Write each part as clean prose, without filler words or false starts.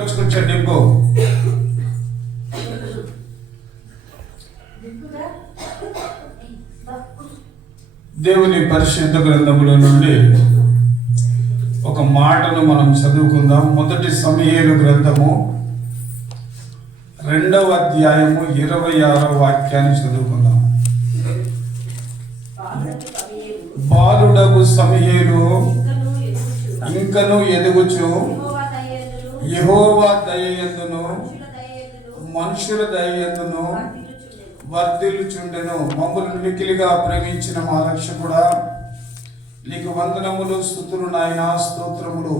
నింపు. దేవుని పరిశుద్ధ గ్రంథముల నుండి ఒక మాటను మనం చదువుకుందాం. మొదటి సమూయేలు గ్రంథము 2వ అధ్యాయము 26వ వాక్యాన్ని చదువుకుందాం. బాలుడగు సమూయేలు ఇంకను ఎదుగుచు యెహోవా దయయందును మనుషుల దయయందును వర్ధిల్లుచుండెను. మమ్మల్ని మిక్కిలిగా ప్రేమించిన మా రక్షకుడా, నీకు వందనములు, స్తుతులు నాయనా, స్తోత్రములు.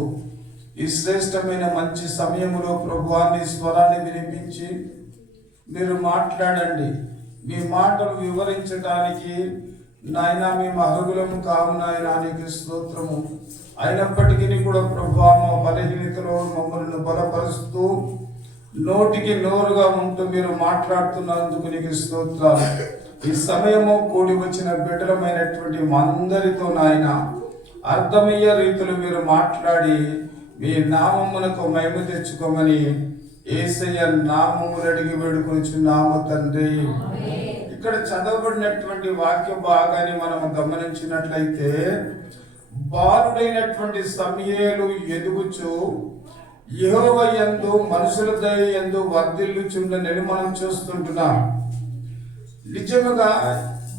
ఈ శ్రేష్టమైన మంచి సమయములో ప్రభువాన్ని స్వరాన్ని వినిపించి మీరు మాట్లాడండి. మీ మాటలు వివరించడానికి నాయన మేము అర్హులము కాము నాయనా, నీకు స్తోత్రము. అయినప్పటికీ కూడా ప్రభువా, మా బలహీనతలో మమ్మల్ని బలపరుస్తూ నోటికి నోరుగా ఉంటూ మీరు మాట్లాడుతున్నందుకు నీకు స్తోత్రాలు. ఈ సమయము కూడి వచ్చిన బిడ్డలమైనటువంటి మా అందరితో నాయన అర్థమయ్యే రీతిలో మీరు మాట్లాడి మీ నామమునకు మహిమ తెచ్చుకోమని యేసయ్య నామములు అడిగి వేడుకొనుచున్నాము తండ్రి. ఇక్కడ చదవబడినటువంటి వాక్య భాగాన్ని మనం గమనించినట్లయితే, బాలుడైనటువంటి సమూయేలు ఎదుగుచు యెహోవా యందు మనుషుల దయ యందు వర్ధిల్లుచుండెనని మనం చూస్తుంటున్నాం. నిజముగా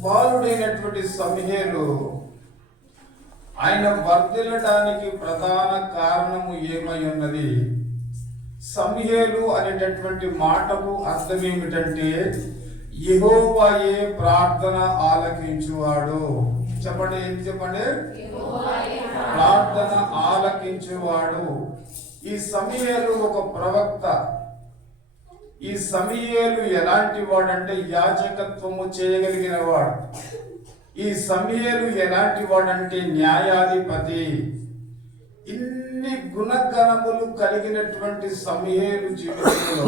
బాలుడైనటువంటి సమూయేలు ఆయన వర్ధిల్లడానికి ప్రధాన కారణము ఏమై ఉన్నది? సమూయేలు అనేటటువంటి మాటకు అర్థం ఏమిటంటే, యెహోవాయే ప్రార్థన ఆలకించువాడు. చెప్పండి, ఏం చెప్పండి? ప్రార్థన ఆలకించువాడు. ఈ సమూయేలు ఒక ప్రవక్త. ఈ సమూయేలు ఎలాంటి వాడంటే యాజకత్వము చేయగలిగిన వాడు. ఈ సమూయేలు ఎలాంటి వాడంటే న్యాయాధిపతి. ఇన్ని గుణగణములు కలిగినటువంటి సమూయేలు జీవితంలో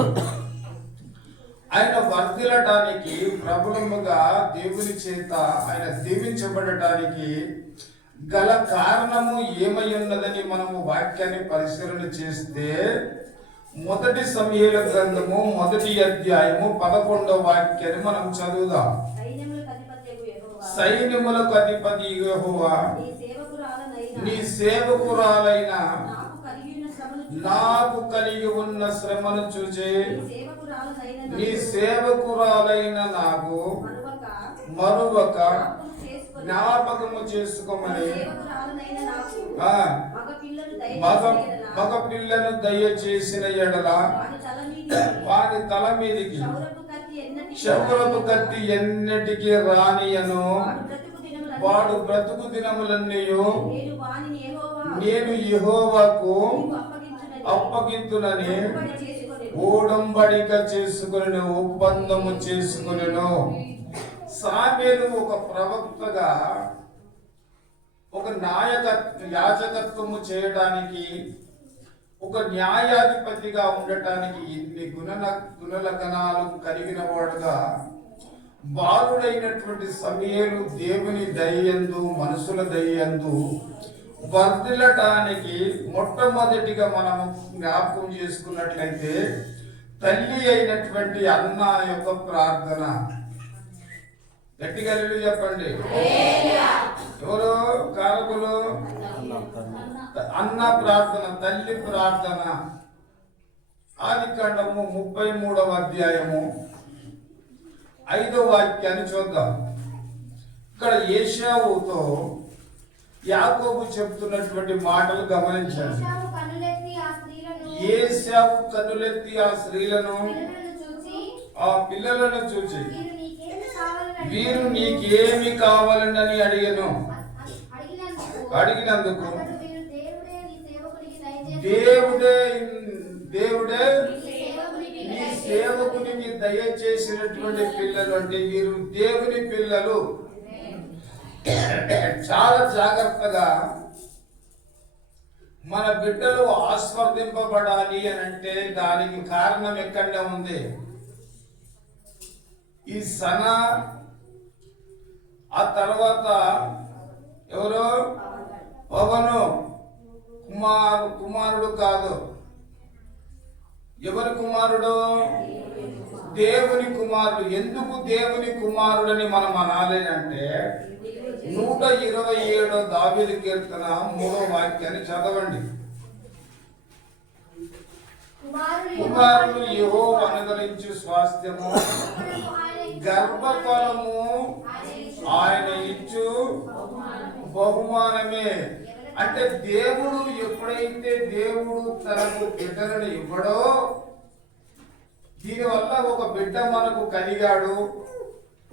ఆయన వర్ధిల్లడానికి, ప్రబలముగా దేవుని చేత ఆయన దీవించబడటానికి గల కారణము ఏమై ఉన్నదని మనము వాక్యాన్ని పరిశీలన చేస్తే, మొదటి సమూయేలు గ్రంథము 1వ అధ్యాయము 11వ వాక్యాన్ని మనం చదువుదాం. సైన్యములకు అధిపతి యెహోవా, నీ సేవకురాలైన నాకు కలిగి ఉన్న శ్రమను చూచి నీ సేవకురాలైన నాకు మరువక జ్ఞాపకము చేసుకోమని మగ పిల్లను దయచేసిన ఎడల వారి తల మీదికి క్షౌరపు కత్తి ఎన్నటికి రానియను. వాడు బ్రతుకు దినములన్నీ నేను యెహోవాకు అప్పగింతునని ఓడంబడిక చేసుకుని ఒప్పందము చేసుకునెను. సమూయేలు ఒక ప్రవక్తగా, ఒక యాజకత్వము చేయడానికి, ఒక న్యాయాధిపతిగా ఉండటానికి ఇన్ని గుణలక్షణాలు కలిగిన వాడుగా బాలుడైనటువంటి సమూయేలు దేవుని దయయందు మనుషుల దయయందు వర్ధిల్లటానికి మొట్టమొదటిగా మనము జ్ఞాపకం చేసుకున్నట్లయితే తల్లి అయినటువంటి అన్న యొక్క ప్రార్థన. గట్టిగా చెప్పండి. ఎవరు కారకులు? అన్న ప్రార్థన, తల్లి ప్రార్థన. ఆదికాండము 33వ అధ్యాయము 5వ వాక్యాన్ని చూద్దాం. ఇక్కడ ఏశావుతో యాకోబు చెప్తున్నటువంటి మాటలు గమనించండి. ఏశావు కన్నులెత్తి ఆ స్త్రీలను, ఆ పిల్లలను చూచి, వీరు నీకేమి కావాలని అడిగినందుకు దేవుడే నీ సేవకునికి దయచేసినటువంటి పిల్లలు అంటే వీరు దేవుని పిల్లలు. చాలా జాగ్రత్తగా మన బిడ్డలు ఆస్వాదింపబడాలి అని అంటే దానికి కారణం ఎక్కడ ఉంది? ఈ సన, ఆ తర్వాత ఎవరు? పవను కుమారుడు కాదు, ఎవరి కుమారుడు? దేవుని కుమారుడు. ఎందుకు దేవుని కుమారుడని మనం అనాలి అంటే 127 దావీదు కీర్తన 3వ వాక్యాన్ని చదవండి. కుమారుడు యెహోవా అనుగ్రహించు స్వాస్థ్యము, గర్భఫలము ఆయన ఇచ్చు బహుమానమే. అంటే దేవుడు ఎప్పుడైతే దేవుడు తనకు బిడ్డలను ఇవ్వడో, దీనివల్ల ఒక బిడ్డ మనకు కలిగాడు,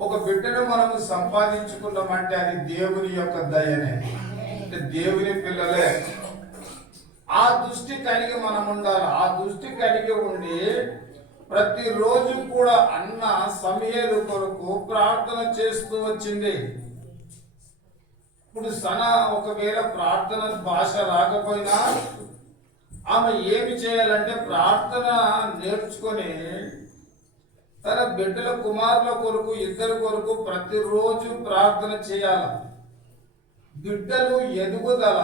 ఒక బిడ్డను మనము సంపాదించుకున్నామంటే అది దేవుని యొక్క దయనే, అంటే దేవుని పిల్లలే. ఆ దృష్టి కలిగి మనం ఉండాలి. ఆ దృష్టి కలిగి ఉండి ప్రతిరోజు కూడా అన్న సమయాల కొరకు ప్రార్థన చేస్తూ వచ్చింది. ఇప్పుడు సన ఒకవేళ ప్రార్థన భాష రాకపోయినా ఆమె ఏమి చేయాలంటే ప్రార్థన నేర్చుకొని తన బిడ్డల కుమారుల కొరకు, ఇద్దరి కొరకు ప్రతిరోజు ప్రార్థన చేయాలి. బిడ్డలు ఎదుగుదల,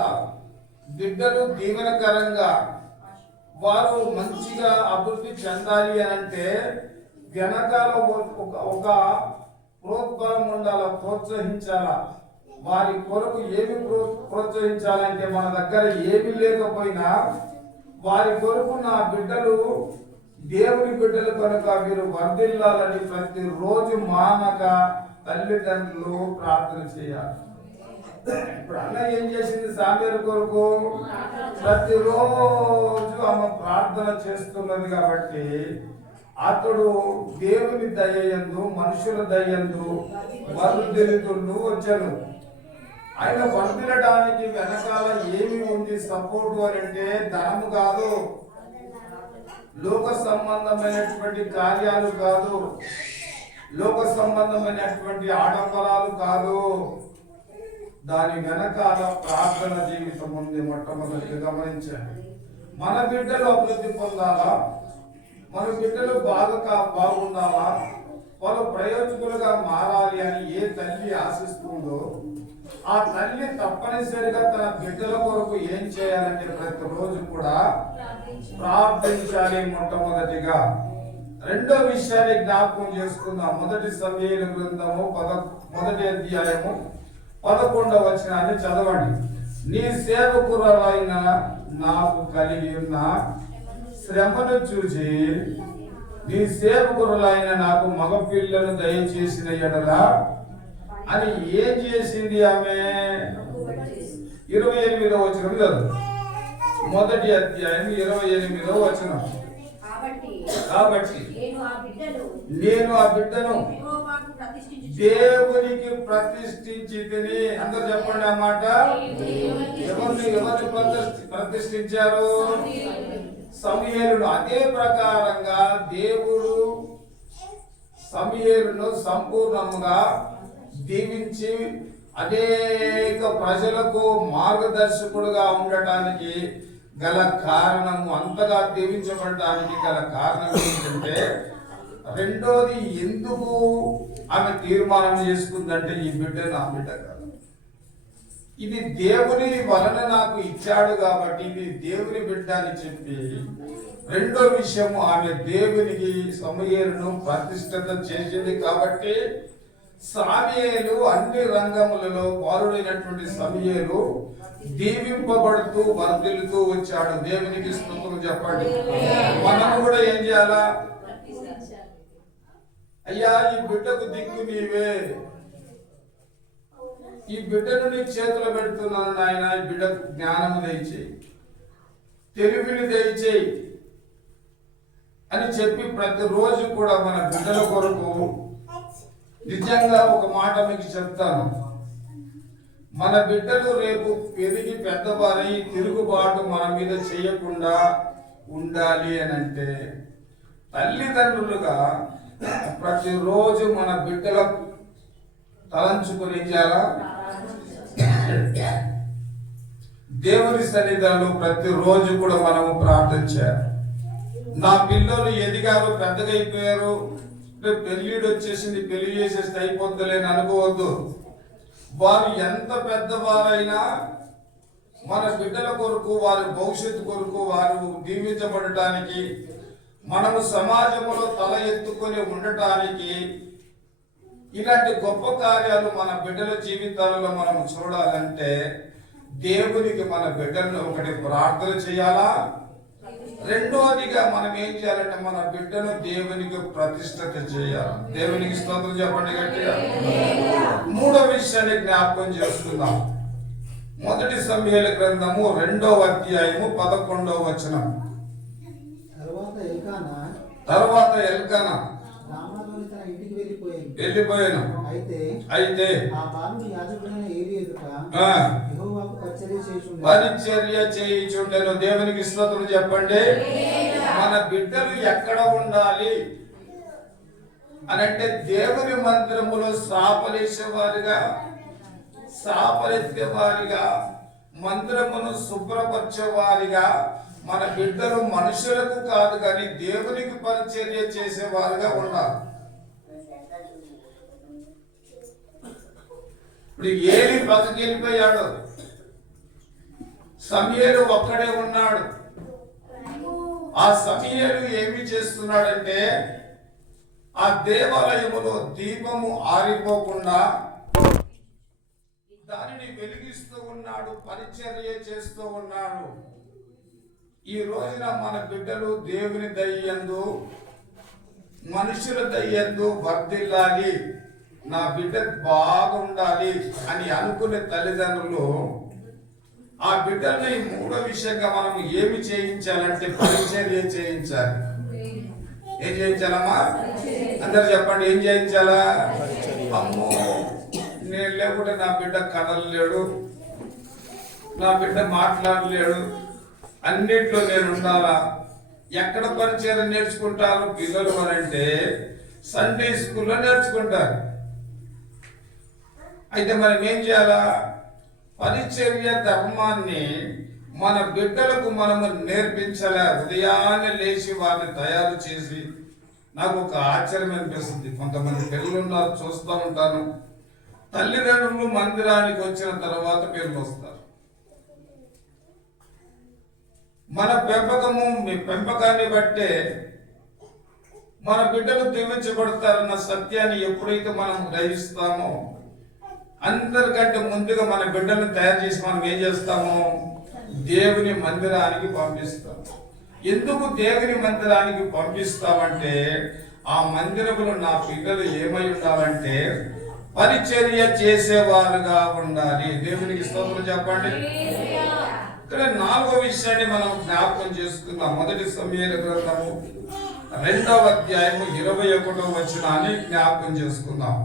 బిడ్డలు దీవెనకరంగా వారు మంచిగా అభివృద్ధి చెందాలి అంటే వెనకాల ఒక ప్రోత్సాహం ఉండాల, ప్రోత్సహించాలా. వారి కొరకు ఏమి ప్రోత్సహించాలంటే మన దగ్గర ఏమి లేకపోయినా వారి కొరకు నా బిడ్డలు దేవుని బిడ్డలు కనుక వీరు వర్ధిల్లాలని ప్రతిరోజు మానక తల్లిదండ్రులు ప్రార్థన చేయాలి. ఇప్పుడు అన్న ఏం చేసింది? సామ్యూయలు కొరకు ప్రతిరోజు ఆమె ప్రార్థన చేస్తున్నది కాబట్టి అతడు దేవుని దయయందు, మనుషుల దయయందు వర్ధిల్లుతూ వచ్చాను. ఆయన వర్ధిల్లడానికి వెనకాల ఏమి ఉంది సపోర్టు అని అంటే ధనము కాదు, లోక సంబంధమైనటువంటి కార్యాలు కాదు, లోక సంబంధమైనటువంటి ఆడంబరాలు కాదు. దాని వెనకాల ప్రార్థన జీవితం ఉంది. మొట్టమొదటి గమనించండి. మన బిడ్డలు అభివృద్ధి పొందాలా, మన బిడ్డలు బాగుండాలా, వాళ్ళు ప్రయోజకులుగా మారాలి అని ఏ తల్లి ఆశిస్తుందో ఆ తల్లి తప్పనిసరిగా తన బిడ్డల కొరకు ఏం చేయాలంటే ప్రతిరోజు కూడా ప్రార్థించాలి. మొట్టమొదటిగా రెండో విషయాన్ని జ్ఞాపకం చేసుకుందాం. మొదటి సమూయేలు గ్రంథము 1వ అధ్యాయము 11వ వచనాన్ని చదవండి. నీ సేవకురాలైన నాకు కలిగి ఉన్న శ్రమను చూసి నీ సేవకురాలైన నాకు మగపిల్లను దయచేసిన ఎడల అని ఏం చేసింది ఆమె? 28వ వచనం చదువు. 1వ అధ్యాయం 28వ వచనం. కాబట్టి నేను ఆ బిడ్డను దేవునికి ప్రతిష్ఠించి తిని. అందరూ చెప్పండి ఆ మాట. ఎవరిని ప్రతిష్ఠించారు? సమూయేలును. అదే ప్రకారంగా దేవుడు సమూయేలును సంపూర్ణముగా దీవించి అనేక ప్రజలకు మార్గదర్శకుడుగా ఉండటానికి గల కారణము, అంతగా దీవించబడటానికి గల కారణం ఏంటంటే, రెండోది ఎందుకు ఆమె తీర్మానం చేసుకుందంటే ఈ బిడ్డ నా బిడ్డ కాదు, ఇది దేవుని వలన నాకు ఇచ్చాడు కాబట్టి ఇది దేవుని బిడ్డ అని చెప్పి రెండో విషయము ఆమె దేవునికి సమూయేలును ప్రతిష్ఠిత చేసింది. కాబట్టి సమూయేలు అన్ని రంగములలో బాలుడైనటువంటి సమూయేలు దీవింపబడుతూ వర్ధిల్లుతూ వచ్చాడు. దేవునికి స్తుతులు చెప్పండి. మనం కూడా ఏం చేయాలా? అయ్యా ఈ బిడ్డకు దిక్కు నీవే, ఈ బిడ్డను నీ చేతులు పెడుతున్నాను నాయన, ఈ బిడ్డకు జ్ఞానము దయచేయి, తెలివిని దయచేయి అని చెప్పి ప్రతిరోజు కూడా మన బిడ్డల కొరకు నిజంగా ఒక మాట మీకు చెప్తాను. మన బిడ్డలు రేపు పెరిగి పెద్దవారై తిరుగుబాటు మన మీద చేయకుండా ఉండాలి అని అంటే తల్లిదండ్రులుగా ప్రతిరోజు మన బిడ్డల తలంచుకుని చేయాలా? దేవుని సన్నిధానంలో ప్రతిరోజు కూడా మనము ప్రార్థించాలి. నా పిల్లలు ఎదిగారు, పెద్దగా అయిపోయారు, పెళ్ళిడు వచ్చేసింది, పెళ్లి చేసేస్తే అయిపోద్దులేని అనుకోవద్దు. వారు ఎంత పెద్దవారైనా మన బిడ్డల కొరకు, వారి భవిష్యత్తు కొరకు, వారు దీవించబడటానికి మనము సమాజంలో తల ఎత్తుకొని ఉండటానికి ఇలాంటి గొప్ప కార్యాలు మన బిడ్డల జీవితాలలో మనము చూడాలంటే దేవునికి మన బిడ్డలను ఒకటి ప్రార్థన చేయాలా, రెండోదిగా మనం ఏం చేయాలంటే మన బిడ్డను దేవునికి ప్రతిష్ఠిత చేయాలి. దేవునికి స్తోత్రం చెప్పండి గట్టిగా. మూడో విషయాన్ని జ్ఞాపకం చేస్తున్నాం. మొదటి సమూయేలు గ్రంథము 2వ అధ్యాయము 11వ వచనం. తర్వాత ఎల్కానా వెళ్ళిపోయాను. అయితే పరిచర్య చేయుచుండెను. దేవునికి స్తోత్రం చెప్పండి. మన బిడ్డలు ఎక్కడ ఉండాలి అనంటే దేవుని మందిరములో శ్రాపలేసేవారిగా, శ్రాపలెత్తేవారిగా, మందిరమును శుభ్రపరిచేవారిగా మన బిడ్డలు మనుషులకు కాదు కానీ దేవునికి పరిచర్య చేసేవారుగా ఉండాలి. ఇప్పుడు ఏలి పక్కకి వెళ్ళిపోయాడు, సమూయేలు ఒక్కడే ఉన్నాడు. ఆ సమూయేలు ఏమి చేస్తున్నాడంటే ఆ దేవాలయములో దీపము ఆరిపోకుండా దానిని వెలిగిస్తూ ఉన్నాడు, పరిచర్య చేస్తూ ఉన్నాడు. ఈ రోజున మన బిడ్డలు దేవుని దయ్యందు, మనుషుల దయ్యందు వర్ధిల్లాలి, నా బిడ్డ బాగుండాలి అని అనుకునే తల్లిదండ్రులు ఆ బిడ్డల్ని మూడో విషయంగా మనం ఏమి చేయించాలంటే పరిచర్య చేయించాలి. ఏం చేయించాలమ్మా? అందరు చెప్పండి, ఏం చేయించాలా? అమ్మో, నేను లేకుంటే నా బిడ్డ కదలలేడు, నా బిడ్డ మాట్లాడలేడు, అన్నిట్లో నేను ఉండాలా. ఎక్కడ పరిచర్య నేర్చుకుంటారు పిల్లలు అంటే సండే స్కూల్లో నేర్చుకుంటారు. అయితే మనం ఏం చేయాలా? పరిచర్య ధర్మాన్ని మన బిడ్డలకు మనము నేర్పించాలి. ఉదయాన్నే లేచి వారిని తయారు చేసి, నాకు ఒక ఆశ్చర్యం అనిపిస్తుంది. కొంతమంది పిల్లలు ఉన్నారు, చూస్తూ ఉంటాను. తల్లిదండ్రులు మందిరానికి వచ్చిన తర్వాత పిల్లలు వస్తారు. మన పెంపకాన్ని బట్టే మన బిడ్డలు దీవించబడతారన్న సత్యాన్ని ఎప్పుడైతే మనం గ్రహిస్తామో అందరికంటే ముందుగా మన బిడ్డలను తయారు చేసి మనం ఏం చేస్తాము? దేవుని మందిరానికి పంపిస్తాం. ఎందుకు దేవుని మందిరానికి పంపిస్తామంటే ఆ మందిరములో నా పిల్లలు ఏమై ఉండాలంటే పరిచర్య చేసేవారుగా ఉండాలి. దేవునికి స్తోత్రం చెప్పండి. ఇక్కడ నాలుగో విషయాన్ని మనం జ్ఞాపకం చేసుకుందాం. మొదటి సమూయేలు గ్రంథము 2వ అధ్యాయము 21వ వచనాన్ని జ్ఞాపకం చేసుకుందాం.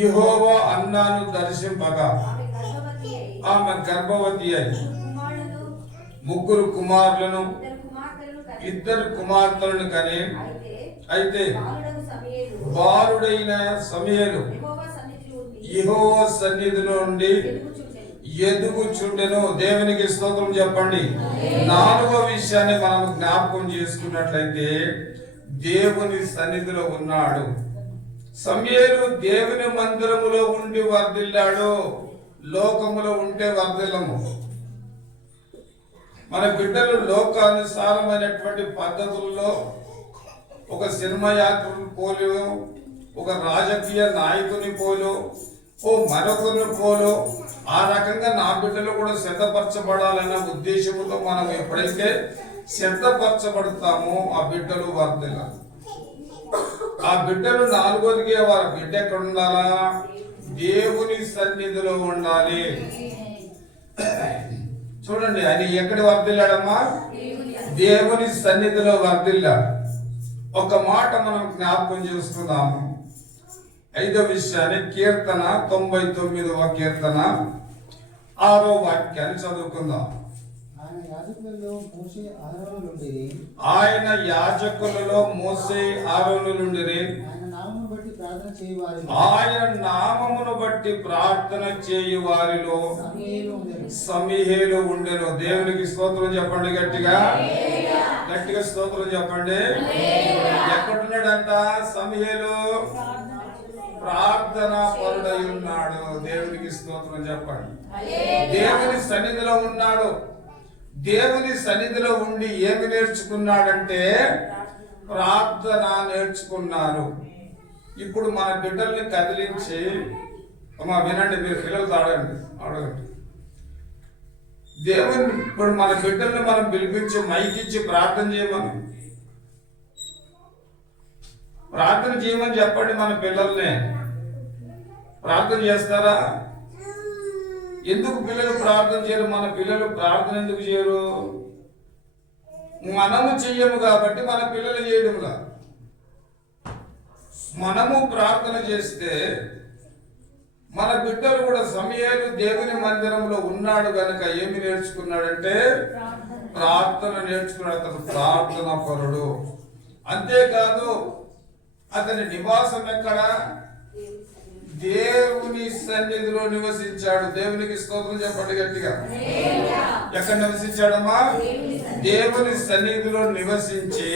యెహోవా అన్నాను దర్శింపగా ఆమె గర్భవతి అయి 3 కుమారులను 2 కుమార్తెలను కని, అయితే బాలుడైన సమూయేలు యెహోవా సన్నిధిలో నుండి ఎదుగుచుండెను. దేవునికి స్తోత్రం చెప్పండి. నాలుగో విషయాన్ని మనం జ్ఞాపకం చేసుకున్నట్లయితే దేవుని సన్నిధిలో ఉన్నాడు. సమూయేలు దేవుని మందిరములో ఉండి వర్ధిల్లాడు. లోకములో ఉంటే వర్ధిల్లము. మన బిడ్డలు లోకానుసారమైనటువంటి పద్ధతుల్లో ఒక సినిమా యాత్రను పోలో, ఒక రాజకీయ నాయకుని పోలో, ఓ మరొకరిని పోలో ఆ రకంగా నా బిడ్డలు కూడా సిద్ధపరచబడాలన్న ఉద్దేశంతో మనం ఎప్పుడైతే సిద్ధపరచబడతామో ఆ బిడ్డలు వర్ధిల్లాలి. ఆ బిడ్డలు నాలుగోదిగా వారి బిడ్డ ఎక్కడ ఉండాలా? దేవుని సన్నిధిలో ఉండాలి. చూడండి, ఆయన ఎక్కడ వర్ధిల్లాడమ్మా? దేవుని సన్నిధిలో వర్ధిల్లాడు. ఒక మాట మనం జ్ఞాపకం చేసుకుందాము. 5వ విషయాన్ని కీర్తన 99వ కీర్తన 6వ వాక్యాన్ని చదువుకుందాం. ఆయన యాజకులలో మోసే ఆరోనులుండిరి. ఆయన నామమును బట్టి ప్రార్థన చేయు వారిలో సమూయేలు ఉండెను. దేవునికి స్తోత్రం చెప్పండి గట్టిగా. గట్టిగా స్తోత్రం చెప్పండి. ఎక్కడున్నాడంట సమూయేలు? ప్రార్థన పరుడై ఉన్నాడు. దేవునికి స్తోత్రం చెప్పండి. దేవుని సన్నిధిలో ఉన్నాడు. దేవుని సన్నిధిలో ఉండి ఏమి నేర్చుకున్నాడంటే ప్రార్థన నేర్చుకున్నారు. ఇప్పుడు మన బిడ్డల్ని కదిలించి, అమ్మా వినండి, మీరు పిల్లలు అడగండి. దేవుని ఇప్పుడు మన బిడ్డల్ని మనం పిలిపించి మైకిచ్చి ప్రార్థన చేయమని చెప్పండి. మన పిల్లల్ని ప్రార్థన చేస్తారా? ఎందుకు పిల్లలు ప్రార్థన చేయరు? మన పిల్లలు ప్రార్థన ఎందుకు చేయరు? మనము చెయ్యము కాబట్టి మన పిల్లలు చేయడంలా. మనము ప్రార్థన చేస్తే మన బిడ్డలు కూడా, సమయాలు దేవుని మందిరంలో ఉన్నాడు గనక ఏమి నేర్చుకున్నాడంటే ప్రార్థన నేర్చుకున్నాడు. అతను ప్రార్థన పరుడు. అంతేకాదు, అతని నివాసం ఎక్కడ? దేవుని సన్నిధిలో నివసించాడు. దేవునికి స్తోత్రం చెప్పండి గట్టిగా. ఎక్కడ నివసించాడమ్మా? దేవుని సన్నిధిలో నివసించి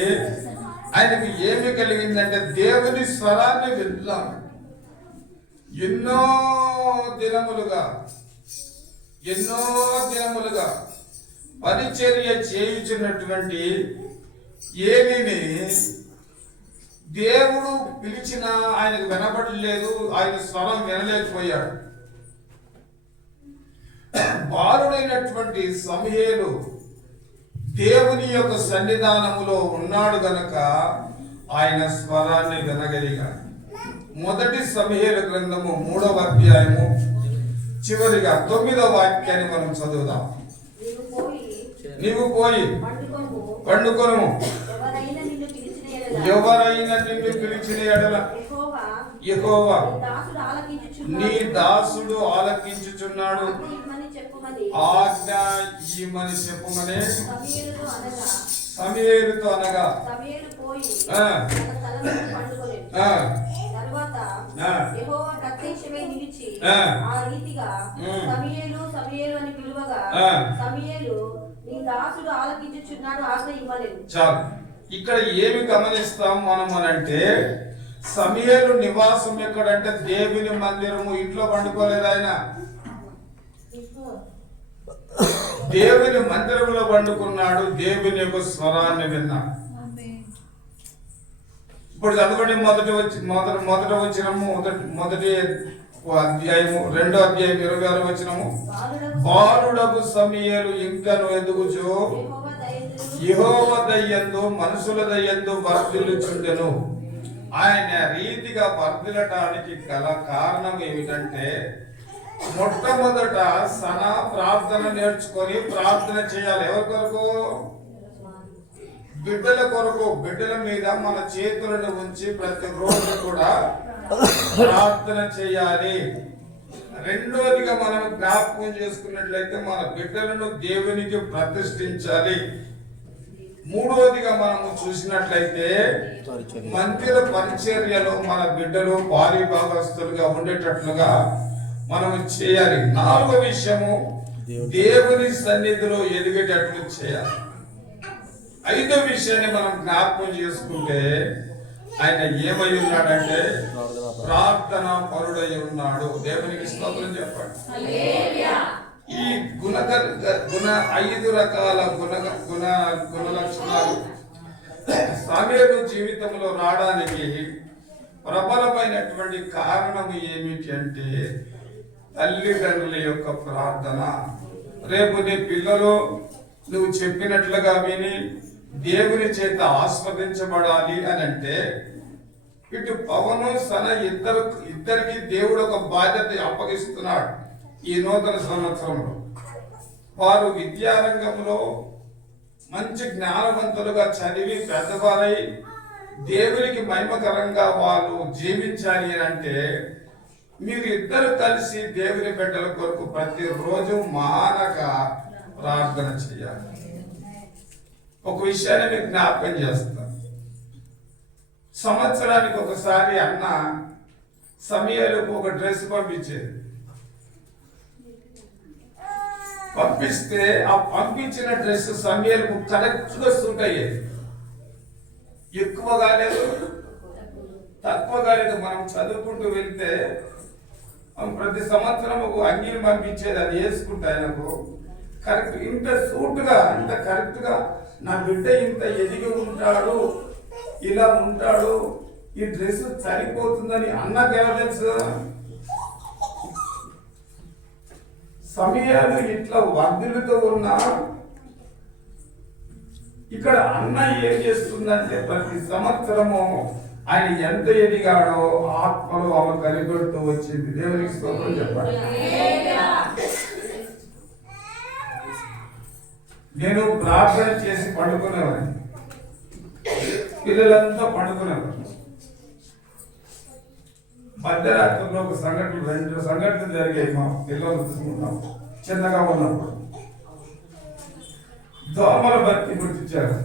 ఆయనకు ఏమి కలిగిందంటే దేవుని స్వరాన్ని విన్నాడు. ఎన్నో దినములుగా పరిచర్య చేయుచున్నటువంటి ఏలిని దేవుడు పిలిచినా ఆయనకు వినపడలేదు, ఆయన స్వరం వినలేకపోయాడు. బాలుడైనటువంటి సమూయేలు దేవుని యొక్క సన్నిధానములో ఉన్నాడు గనక ఆయన స్వరాన్ని వినగలిగాడు. మొదటి సమూయేలు గ్రంథము 3వ అధ్యాయము చివరిగా 9వ వాక్యాన్ని మనం చదువుదాం. నీవు పోయి పండుకొను, ఎవరైనా నిన్ను పిలిచిన ఎడల యెహోవా నీ దాసుడు ఆలకించుచున్నాడు, ఆజ్ఞ ఇమ్మని చెప్పుమని సమూయేలుతో అనగా యెహోవా ప్రత్యక్షమై నిలిచి ఆ రీతిగా సమూయేలు అని పిలువగా సమూయేలు నీ దాసుడు ఆలకించుచున్నాడు, ఆజ్ఞ ఇవ్వలేదు. చాలు. ఇక్కడ ఏమి గమనిస్తాం మనం అనంటే, సమూయేలు నివాసం ఎక్కడంటే దేవుని మందిరము. ఇంట్లో పండుకోలేదు ఆయన, దేవుని మందిరంలో పండుకున్నాడు. దేవుని యొక్క స్వరాన్ని విన్నాడు. ఇప్పుడు చదవండి, మొదటి వచనము, మొదటి అధ్యాయము 2వ అధ్యాయం 26వ వచనము. బాలుడగు సమూయేలు ఇంకను ఎదుగుచు యెహోవా దయందు మనుషుల దయందు వర్ధిల్లుచుండెను. ఆయన రీతిగా వర్ధిల్లటానికి గల కారణం ఏమిటంటే, మొట్టమొదట ప్రార్థన నేర్చుకొని ప్రార్థన చేయాలి. ఎవరి కొరకు? బిడ్డల కొరకు. బిడ్డల మీద మన చేతులను ఉంచి ప్రతిరోజు కూడా ప్రార్థన చేయాలి. రెండోదిగా మనం జ్ఞాపకం చేసుకున్నట్లయితే మన బిడ్డలను దేవునికి ప్రతిష్ఠించాలి. మూడోదిగా మనము చూసినట్లయితే మందిర పరిచర్యలో మన బిడ్డలు పారిభాగస్తులుగా ఉండేటట్లుగా మనము చేయాలి. 4వ విషయము, దేవుని సన్నిధిలో ఎదిగేటట్లు చేయాలి. 5వ విషయాన్ని మనం జ్ఞాపకం చేసుకుంటే, ఆయన ఏమై ఉన్నాడంటే ప్రార్థన పరుడై ఉన్నాడు. దేవునికి స్తోత్రం చెప్పండి. ఈ 5 రకాల గుణ లక్షణాలు సమూయేలు జీవితంలో రావడానికి ప్రబలమైనటువంటి కారణం ఏమిటి అంటే తల్లిదండ్రుల యొక్క ప్రార్థన. రేపు నీ పిల్లలు నువ్వు చెప్పినట్లుగా విని దేవుని చేత ఆస్వాదించబడాలి అని అంటే, ఇటు పవను సన ఇద్దరికి దేవుడు ఒక బాధ్యత అప్పగిస్తున్నాడు. ఈ నూతన సంవత్సరంలో వారు విద్యారంగంలో మంచి జ్ఞానవంతులుగా చదివి పెద్దవారై దేవునికి మహిమకరంగా వాళ్ళు జీవించాలి అని అంటే, మీరు ఇద్దరు కలిసి దేవుని బిడ్డల కొరకు ప్రతిరోజు మానక ప్రార్థన చేయాలి. ఒక విషయాన్ని మీకు జ్ఞాపకం చేస్తాను. సంవత్సరానికి ఒకసారి అన్న సమూయేలుకు ఒక డ్రెస్ పంపించేది. పంపిస్తే ఆ పంపించిన డ్రెస్ సమూయేలుకు కరెక్ట్ గా సూట్ అయ్యేది. ఎక్కువ కాలేదు, తక్కువ కాలేదు. మనం చదువుకుంటూ వెళ్తే ప్రతి సంవత్సరం ఒక అంగీని పంపించేది, అది వేసుకుంటే ఆయనకు కరెక్ట్, ఇంత సూటుగా ఇంత కరెక్ట్గా నా బిడ్డ ఇంత ఎదిగి ఉంటాడు, ఇలా ఉంటాడు, ఈ డ్రెస్ సరిపోతుందని అన్నకి ఎలా తెలుసు? సమయాలు ఇట్లా వర్ధిల్లుతూ ఉన్నా ఇక్కడ అన్న ఏం చేస్తుందంటే ప్రతి సంవత్సరము ఆయన ఎంత ఎదిగాడో ఆత్మలో ఆమె కనిపెడుతూ వచ్చింది. దేవునికి స్తోత్రం చెప్పాలి. నేను ప్రార్థన చేసి పండుకునేవాడిని, పిల్లలంతా పండుకునేవారు. మధ్యరాత్రిలో ఒక సంఘటన, 2 సంఘటనలు జరిగాయి. మా పిల్లలు చిన్నగా ఉన్నప్పుడు దోమల బత్తి ముట్టించారు.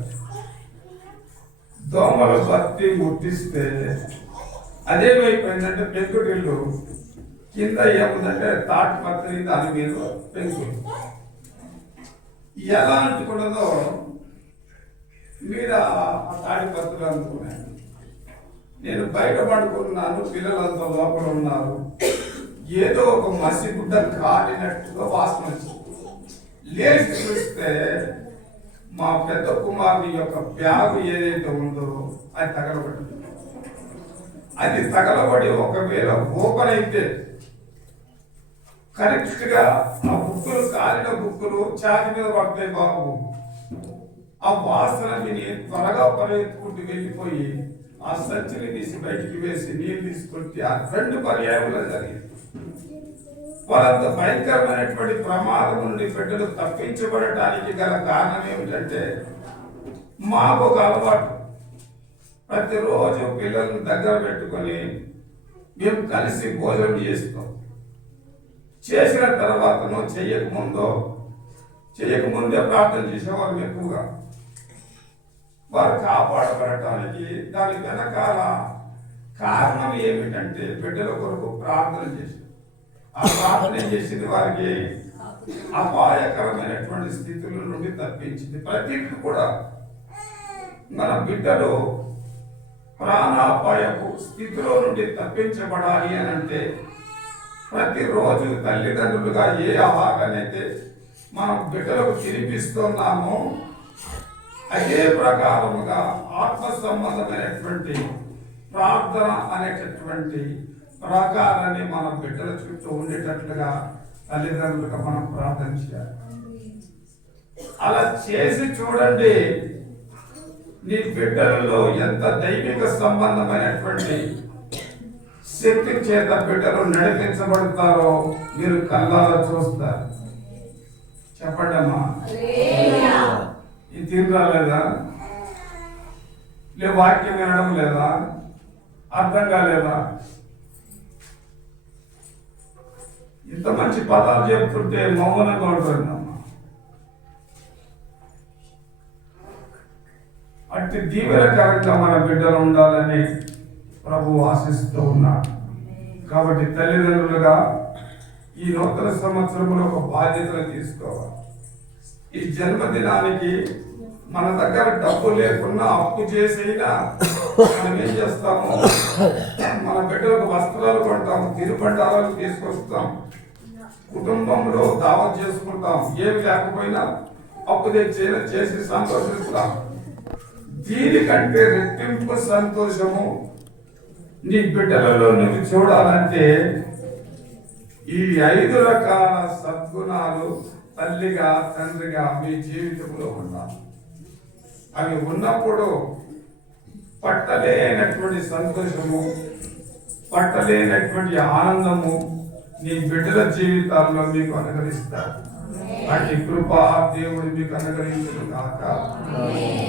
దోమల బత్తి ముట్టిస్తే అదేమైపోయిందంటే పెంకుటిల్లు కింద ఏముందంటే తాటి పత్రి, దాని మీద పెంకులు ఎలా అంటుకున్నదో మీద ఆ తాటి పత్రులు అనుకున్నాను. నేను బయట పడుకున్నాను, పిల్లలంతా లోపల ఉన్నారు. ఏదో ఒక మసిగుడ్డ కాలినట్టుగా వాసన వచ్చింది. లేచి చూస్తే మా పెద్ద కుమారుని యొక్క బ్యాగ్ ఏదైతే ఉందో అది తగలబడింది. అది తగలబడి ఒకవేళ ఓపెన్ అయితే కరెక్ట్ గా ఆ బుక్కులు, కాలిన బుక్కులు ఛాతి మీద పడతాయి బాబు. ఆ వాసన విని త్వరగా పరిగెత్తుకుంటూ వెళ్ళిపోయి ఆ సంచిని తీసి బయటికి వేసి నీళ్ళు తీసుకుంటే ఆ 2 పర్యాయంలో జరిగింది. వాళ్ళంత భయంకరమైనటువంటి ప్రమాదం నుండి బిడ్డలు తప్పించబడటానికి గల కారణం ఏమిటంటే మాకు ఒక అలవాటు. ప్రతిరోజు పిల్లల్ని దగ్గర పెట్టుకొని మేము కలిసి భోజనం చేస్తాం. చేసిన తర్వాతనో చేయకముందే ప్రార్థన చేసేవారు ఎక్కువగా. వారు కాపాడబడటానికి దాని వెనకాల కారణం ఏమిటంటే బిడ్డల కొరకు ప్రార్థన చేసి, ఆ ప్రార్థన చేసింది వారికి అపాయకరమైనటువంటి స్థితుల నుండి తప్పించింది. ప్రతి కూడా మన బిడ్డలు ప్రాణాపాయపు స్థితిలో నుండి తప్పించబడాలి అని అంటే ప్రతిరోజు తల్లిదండ్రులుగా ఏ ఆహారాన్నైతే మనం బిడ్డలకు తినిపిస్తున్నామో అదే ప్రకారముగా ఆత్మ సంబంధమైనటువంటి ప్రార్థన అనేటటువంటి ప్రకారాన్ని మన బిడ్డల చుట్టూ ఉండేటట్లుగా తల్లిదండ్రులుగా మనం ప్రార్థన చేయాలి. అలా చేసి చూడండి, నీ బిడ్డలలో ఎంత దైవిక సంబంధమైనటువంటి శక్తి చేత బిడ్డలు నడిపించబడతారో మీరు కళ్ళారా చూస్తారు. చెప్పండి అమ్మా, ఇది తీరు రాలేదా? లే వాక్యం వినడం లేదా? అర్థం కాలేదా? ఇంత మంచి పదాలు చెప్తుంటే మౌనంగా ఉంటుందమ్మా. అట్టి దీవెనకరంగా మన బిడ్డలు ఉండాలని ప్రభు ఆశిస్తూ ఉన్నాడు. కాబట్టి తల్లిదండ్రులుగా ఈ నూతన సంవత్సరంలో ఒక బాధ్యతను తీసుకోవాలి. ఈ జన్మదినానికి మన దగ్గర డబ్బు లేకున్నా అప్పు చేసైనా మనం ఏం చేస్తాము, మన బిడ్డలకు వస్త్రాలు కొంటాము, తిరుబండారాలు తీసుకొస్తాం, కుటుంబంలో దావత్ చేసుకుంటాం. ఏమి లేకపోయినా అప్పు తెచ్చైనా చేసి సంతోషిస్తాం. దీనికంటే రెట్టింపు సంతోషము నీ బిడ్డలలో నువ్వు చూడాలంటే ఈ 5 రకాల సద్గుణాలు తల్లిగా తండ్రిగా మీ జీవితంలో ఉండాలి. అవి ఉన్నప్పుడు పట్టలేనటువంటి సంతోషము, పట్టలేనటువంటి ఆనందము నీ బిడ్డల జీవితాల్లో మీకు అనుగ్రహిస్తారు. అటు కృప దేవుడు మీకు అనుగ్రహించడం కాక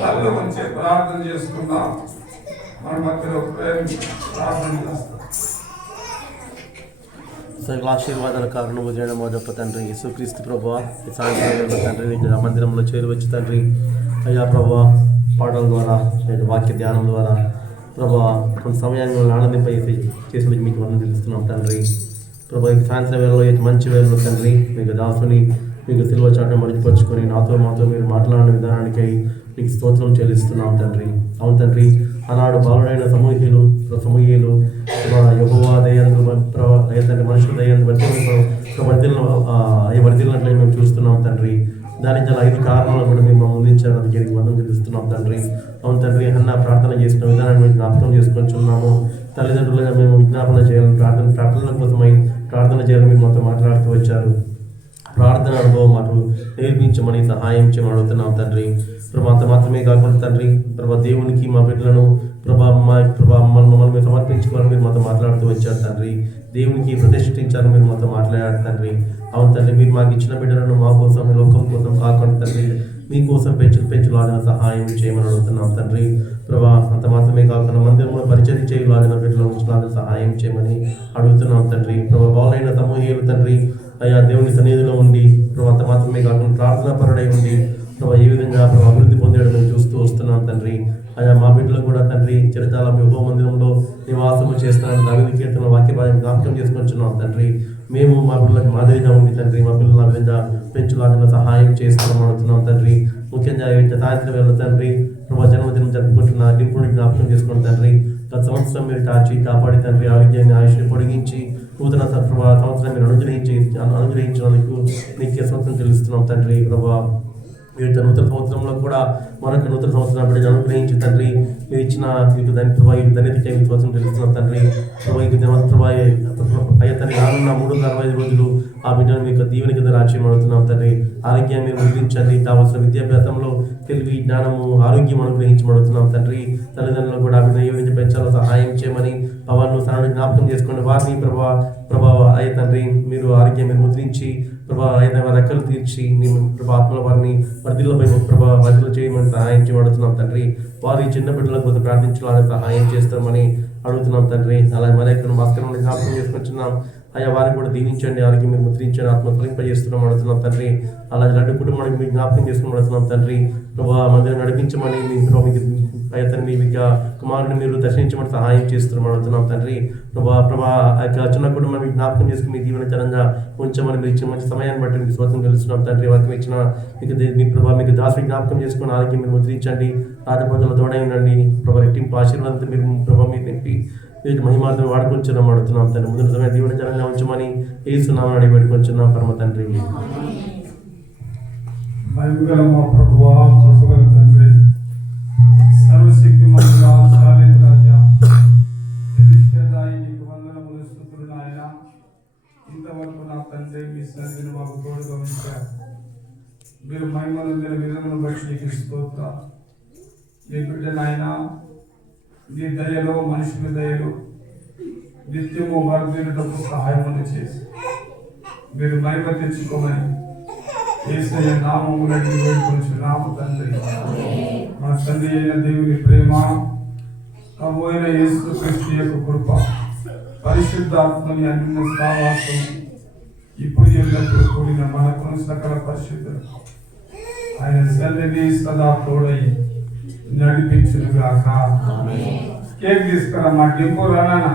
తల్లు మంచి ప్రార్థన చేసుకుందాం. మన మధ్యలో ప్రార్థన చేస్తాం. సకల ఆశీర్వాదాల కారణము చేయడం గొప్ప తండ్రి యేసుక్రీస్తు ప్రభువా, ఈ సాయంత్రం తండ్రి నీకు మందిరంలో చేరువచ్చు తండ్రి. అయ్యా ప్రభువా, పాటల ద్వారా వాక్య ధ్యానం ద్వారా ప్రభువా కొంత సమయాన్ని ఆనందింపై చేసి మీకు వందనం తెలుస్తున్నాం తండ్రి. ప్రభు ఈ సాయంత్రం వేళలో మంచి వేళలో తండ్రి మీకు దాసుని మీకు సిలువ చాటును మరిచిపరుచుకొని మాతో మీరు మాట్లాడిన విధానానికై మీకు స్తోత్రం చెల్లిస్తున్నాం తండ్రి. అవును తండ్రి, ఆనాడు బాలుడైన సమూహీలు యెహోవా దయందు తండ్రి మనుషుల దయందు వర్తిల్లినట్లు మేము చూస్తున్నాం తండ్రి. దాని చాలా 5 కారణాలు కూడా మేము అందించారు. అందుకే మనం తెలుస్తున్నాం తండ్రి. అవును తండ్రి, అన్న ప్రార్థన చేసిన విధానాన్ని మేము జ్ఞాపకం చేసుకొచ్చున్నాము. తల్లిదండ్రులుగా మేము విజ్ఞాపన చేయాలని ప్రార్థనల కోసమై ప్రార్థన చేయాలని మీరు మాతో మాట్లాడుతూ వచ్చారు. ప్రార్థన అనుభవం మాకు నేర్పించమని సహాయం చేయమని అడుగుతున్నాం తండ్రి. ప్రభా అంత మాత్రమే కాకుండా తండ్రి, ప్రభా దేవునికి మా బిడ్డలను మమ్మల్ని మీరు సమర్పించుకోవాలని మీరు మాతో మాట్లాడుతూ వచ్చారు తండ్రి. దేవునికి ప్రతిష్ఠించాలని మీరు మాతో మాట్లాడారు తండ్రి. అవును తండ్రి, మీరు మాకు ఇచ్చిన బిడ్డలను మా కోసం, లోకం కోసం కాకుండా తండ్రి మీకోసం పెంచులాగిన సహాయం చేయమని అడుగుతున్నాం తండ్రి. ప్రభా అంత మాత్రమే కాకుండా మందిరంలో పరిచయం చేయలాగిన బిడ్డల ఉంచలాగిన సహాయం చేయమని అడుగుతున్నాం తండ్రి. ప్రభా బాలైన సమూహేలు తండ్రి అయ్యా దేవుని సన్నిధిలో ఉండి ప్రభా అంత మాత్రమే కాకుండా ప్రార్థనా పరుడై ఉండి ప్రభా ఏ విధంగా ప్రభా అభివృద్ధి పొందడం మేము చూస్తూ వస్తున్నాం తండ్రి. అయ్యా మా బిడ్డలు కూడా తండ్రి చిరకాల యెహోవా మందిరంలో నివాసము చేస్తున్నాను దావీదు కీర్తన వాక్య భాగం జ్ఞాపకం చేసుకొచ్చున్నాం తండ్రి. మేము మా పిల్లలకు మాదిరిగా ఉండి తండ్రి మా పిల్లలు ఆ విధంగా పెంచులాగిన సహాయం చేస్తున్నాం అడుగుతున్నాం తండ్రి. ముఖ్యంగా సాయంత్రం వేళ తండ్రి ప్రభా జన్మదినం జరుపుకుంటున్న డింపుని జ్ఞాపకం చేసుకోండి తండ్రి. గత సంవత్సరం మీరు కాపాడి తండ్రి ఆరోగ్యాన్ని ఆయుష్ని పొడిగించి నూతన సంవత్సరం మీరు అనుగ్రహించినందుకు నీకే సంవత్సరం తెలుస్తున్నాం తండ్రి. ప్రభా మీరు నూతన సంవత్సరంలో కూడా మరొక నూతన సంవత్సరం బిడ్డ అనుగ్రహించి తండ్రి మీరు ఇచ్చిన మీకు ధన్యతకై మీకు సంవత్సరం తెలుస్తున్నాం తండ్రి. అయ్యా తండ్రి రానున్న 365 రోజులు ఆ బిడ్డను మీకు దీవెన కింద రాజ్యం అడుగుతున్నాం తండ్రి. ఆరోగ్యం మీరు ముద్రించండి, కావాల్సిన విద్యాభ్యాసంలో తెలివి జ్ఞానము ఆరోగ్యం అనుగ్రహించబడుతున్నాం తండ్రి. తల్లిదండ్రులు కూడా ఆ బిడ్డను ఏ విధంగా పెంచాలో సహాయం చేయమని పవన్ను సరళ జ్ఞాపకం చేసుకోండి. వారిని ప్రభావ అయ్యే తండ్రి మీరు ఆరోగ్యం మీరు ముద్రించి ప్రభా అయితే రెక్కలు తీర్చి ప్రభా ఆత్మల వారిని వర్ధిల్లపై వర్ధిల్ల చేయమని సహాయం చేయబడుతున్నాం తండ్రి. వారి చిన్న బిడ్డలకు కొంత ప్రార్థించాలని సహాయం చేస్తామని అడుగుతున్నాం తండ్రి. అలాగే మరి ఎక్కడ భాస్కరం జ్ఞాపకం చేసుకొచ్చున్నాం. అయ్యా వారిని కూడా దీవించండి, ఆరోగ్యం మీరు ముద్రించండి, ఆత్మ ఫలింపజేస్తున్నాం అడుగుతున్నాం తండ్రి. అలాగే రెండు కుటుంబానికి మీకు జ్ఞాపకం చేసుకుని అడుగుతున్నాం తండ్రి. ప్రభా మందిరం నడిపించమని మీకు అయ్యతని మీ కుమారుని మీరు దర్శించమని సహాయం చేస్తున్నాం అడుగుతున్నాం తండ్రి. ప్రభా ఆ యొక్క చిన్న కుటుంబం మీకు జ్ఞాపకం చేసుకుని మీ దీవెనకరంగా ఉంచమని మీరు ఇచ్చిన మంచి సమయాన్ని బట్టి మీకు స్వాతం తెలుస్తున్నాం తండ్రి. వారికి ఇచ్చిన మీకు దాసుని జ్ఞాపకం చేసుకుని ఆరోగ్యం మీరు ముద్రించండి, రాజపోతల తోడై ఉండండి. ప్రభా రెట్టింపు ఆశీర్వాదంతో మీరు ప్రభా మీరు నింపి వీటి మహిమార్థం వాడుకొంచున్నాం అడుగుతున్నాం తండ్రి. ముందు సమయం దీవెనకరంగా ఉంచమని యేసునామమున అడిగి పెట్టుకొంచున్నాం పరమ తండ్రి. సర్వశక్తి మంతుడా, శాలేం రాజా, నీకు వందనములు స్తుతులు నాయనా. ఇంతవరకు నా తండ్రి మీ సన్నిధిని మాకు తోడుగా ఉంచారు. మీరు మహిమనందిన విధమును బట్టి నీకు స్తోత్రం. నీ బిడ్డ నాయనా నీ దయలో మనుషుల దయలో నిత్యము వర్ధిల్లుటకు సహాయమును చేసి మీరు మహిమ తెచ్చుకోమని యేసయ్య నామములో వేడుకొంచున్నాము తండ్రి. మా తండ్రి అయిన దేవుని ప్రేమ, ప్రభువైన యేసుక్రీస్తు యొక్క కృప, పరిశుద్ధాత్మని అన్య సహవాసం ఇప్పుడు ఎల్లప్పుడూ కూడిన మనకు సకల పరిశుద్ధులు ఆయన సన్నిధి సదా తోడై నడిపించునుగాక. కేక్ తీసుకురా మా డింపు రానా.